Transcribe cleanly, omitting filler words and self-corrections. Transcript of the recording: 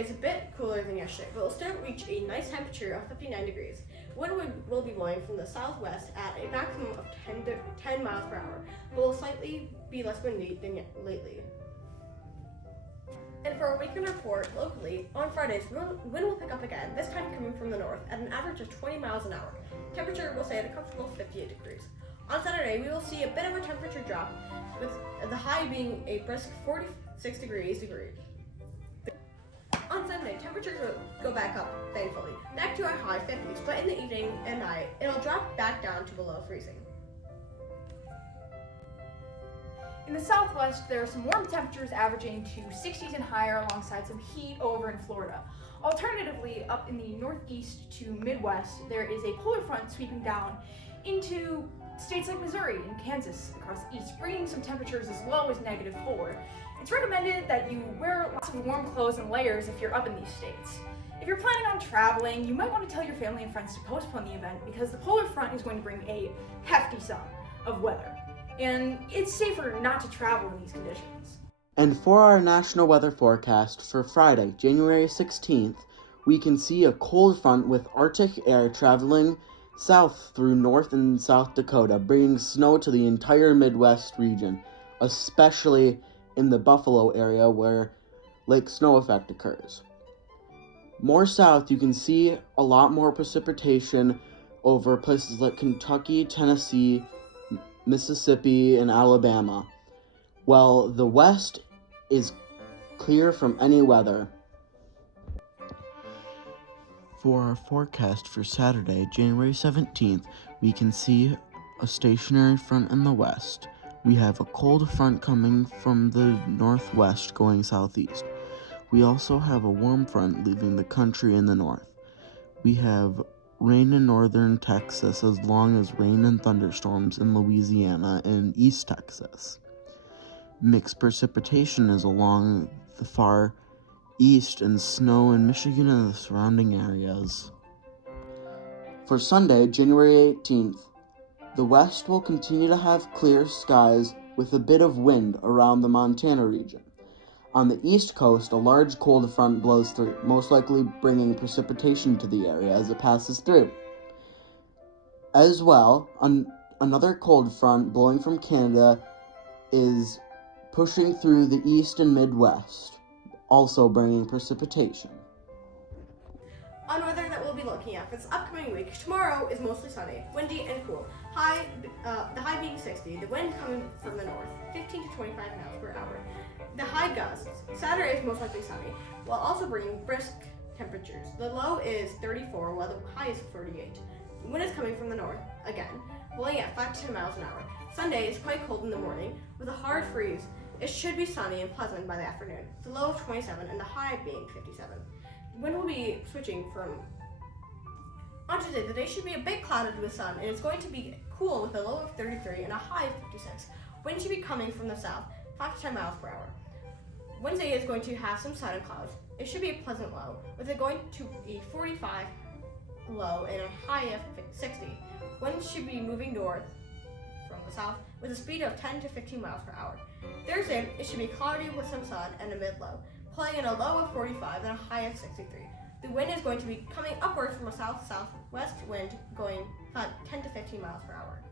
Today is a bit cooler than yesterday, but will still reach a nice temperature of 59 degrees. Wind will be blowing from the southwest at a maximum of 10 miles per hour, but will slightly be less windy than lately. And for our weekend report, locally, on Fridays, wind will pick up again, this time coming from the north at an average of 20 miles an hour. Temperature will stay at a comfortable 58 degrees. On Saturday, we will see a bit of a temperature drop, with the high being a brisk 46 degrees. On Sunday, temperatures will go back up, thankfully, back to our high 50s, but in the evening and night, it'll drop back down to below freezing. In the southwest, there are some warm temperatures averaging to 60s and higher alongside some heat over in Florida. Alternatively, up in the northeast to Midwest, there is a polar front sweeping down into states like Missouri and Kansas across the east, bringing some temperatures as low as -4. It's recommended that you wear lots of warm clothes and layers if you're up in these states. If you're planning on traveling, you might want to tell your family and friends to postpone the event because the polar front is going to bring a hefty sum of weather, and it's safer not to travel in these conditions. And for our national weather forecast for Friday, January 16th, we can see a cold front with Arctic air traveling south through North and South Dakota, bringing snow to the entire Midwest region, especially in the Buffalo area where lake snow effect occurs. More south, you can see a lot more precipitation over places like Kentucky, Tennessee, Mississippi, and Alabama, while the west is clear from any weather. For our forecast for Saturday, January 17th, we can see a stationary front in the west. We have a cold front coming from the northwest going southeast. We also have a warm front leaving the country in the north. We have rain in northern Texas as long as rain and thunderstorms in Louisiana and East Texas. Mixed precipitation is along the far east and snow in Michigan and the surrounding areas. For Sunday, January 18th, the west will continue to have clear skies with a bit of wind around the Montana region. On the east coast, a large cold front blows through, most likely bringing precipitation to the area as it passes through. As well, another cold front blowing from Canada is pushing through the east and Midwest, also bringing precipitation. On weather that we'll be looking at for this upcoming week, tomorrow is mostly sunny, windy, and cool. The high being 60, the wind coming from the north, 15 to 25 miles per hour. The high gusts. Saturday is most likely sunny, while also bringing brisk temperatures. The low is 34, while the high is 48. The wind is coming from the north, again, blowing at 5 to 10 miles an hour. Sunday is quite cold in the morning, with a hard freeze. It should be sunny and pleasant by the afternoon, the low of 27 and the high being 57. Wind will be switching from. On Tuesday, the day should be a bit clouded with sun, and it's going to be cool with a low of 33 and a high of 56. Wind should be coming from the south, 5 to 10 miles per hour. Wednesday is going to have some sun and clouds. It should be a pleasant low, with it going to be 45 low and a high of 60. Wind should be moving north from the south with a speed of 10 to 15 miles per hour. Thursday, it should be cloudy with some sun and a mid-low, playing in a low of 45 and a high of 63. The wind is going to be coming upwards from a south-southwest wind going 10 to 15 miles per hour.